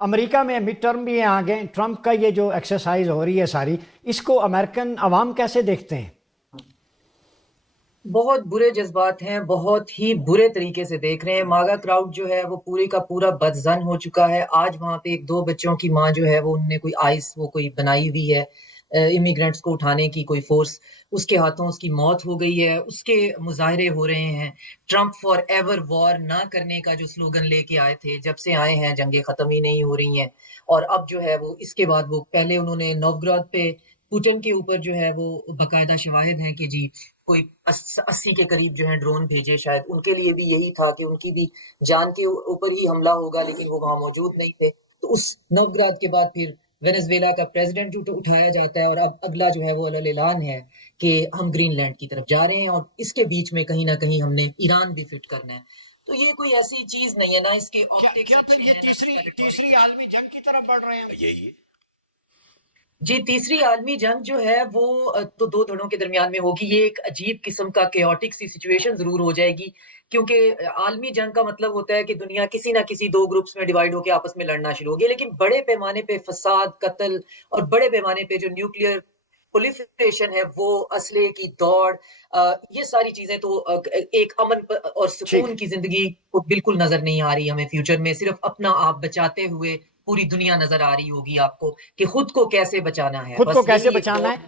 امریکہ میں mid term بھی ہیں آگے، ٹرمپ کا یہ جو ایکسرسائز ہو رہی ہے ساری، اس کو امریکن عوام کیسے دیکھتے ہیں؟ بہت برے جذبات ہیں، بہت ہی برے طریقے سے دیکھ رہے ہیں۔ ماگا کراؤڈ جو ہے وہ پورے کا پورا بدظن ہو چکا ہے۔ آج وہاں پہ ایک دو بچوں کی ماں جو ہے وہ انہوں نے کوئی آئس وہ کوئی بنائی ہوئی ہے امیگرینٹس کو اٹھانے کی کوئی فورس، اس کے ہاتھوں اس کی موت ہو گئی ہے، اس کے مظاہرے ہو رہے ہیں۔ ٹرمپ فار ایور وار نہ کرنے کا جو سلوگن لے کے آئے تھے، جب سے آئے ہیں جنگیں ختم ہی نہیں ہو رہی ہیں۔ اور اب جو ہے وہ اس کے بعد وہ پہلے انہوں نے نوگراد پہ پوٹن کے اوپر جو ہے وہ باقاعدہ شواہد ہیں کہ جی کوئی 80 کے قریب جو ہے ڈرون بھیجے، شاید ان کے لیے بھی یہی تھا کہ ان کی بھی جان کے اوپر ہی حملہ ہوگا، لیکن وہ وہاں موجود نہیں تھے۔ تو اس نوگراد کے بعد پھر وینزویلا کا پریزیڈنٹ اٹھایا جاتا ہے، اور اب اگلا جو ہے وہ اعلان ہے کہ ہم گرین لینڈ کی طرف جا رہے ہیں، اور اس کے بیچ میں کہیں نہ کہیں ہم نے ایران بھی فٹ کرنا ہے۔ تو یہ کوئی ایسی چیز نہیں ہے، نہ اس کے کیا پھر یہ تیسری عالمی جنگ کی طرف بڑھ رہے ہیں؟ یہی جی، تیسری عالمی جنگ جو ہے وہ تو دو دھڑوں کے درمیان میں ہوگی۔ یہ ایک عجیب قسم کا کیوٹک سی سچویشن ضرور ہو جائے گی، کیونکہ عالمی جنگ کا مطلب ہوتا ہے کہ دنیا کسی نہ کسی دو گروپس میں ڈیوائیڈ ہو کے آپس میں لڑنا شروع ہوگی، لیکن بڑے پیمانے پہ فساد، قتل، اور بڑے پیمانے پہ جو نیوکلیئر پولیفریشن ہے، وہ اسلحے کی دوڑ، یہ ساری چیزیں تو ایک امن اور سکون کی زندگی کو بالکل نظر نہیں آ رہی ہمیں فیوچر میں۔ صرف اپنا آپ بچاتے ہوئے پوری دنیا نظر آ رہی ہوگی آپ کو کہ خود کو کیسے بچانا ہے، خود کو بس کیسے یہی ایک بچانا دور ہے؟